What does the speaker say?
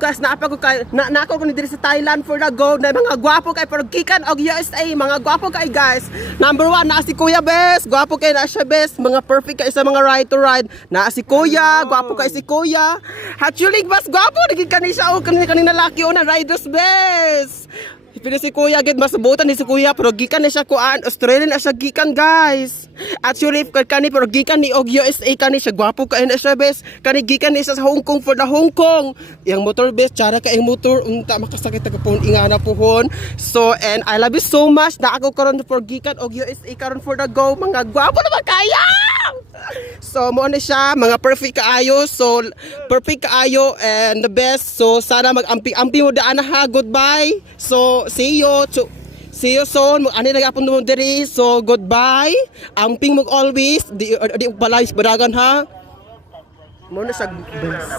Guys, naapa ko kay nako ko ni diri sa Thailand for the gold na mga gwapo kay pero gikan og USA, mga gwapo kay guys. Number 1 na si Kuya Bes, gwapo kay na siya best, mga perfect kay sa mga ride to ride. Na si Kuya, gwapo kay si Kuya. Actually, mas gwapo naging kani siya o kanina lalaki o na riders best. Pero si Kuya agad masabutan ni si Kuya pero gikan ni siya kuan Australian na siya gikan guys. Actually kani pero gikan ni og USA kani siya gwapo kay na siya best. Kani gikan ni siya sa Hong Kong for the Hong Kong. Yang motor best chara ka ang motor unta makasakit ka pon ingana pohon. So and I love you so much na ako karon for gikan og USA karon for the go mga gwapo naman kaya. So mo na siya mga perfect kaayo. So perfect kaayo and the best. So sana mag-ampi mo daan ha. Goodbye. So see you soon. Ani nagapon mo diri. So goodbye. Amping mo always. Di balay badagan ha. Mo na sa best.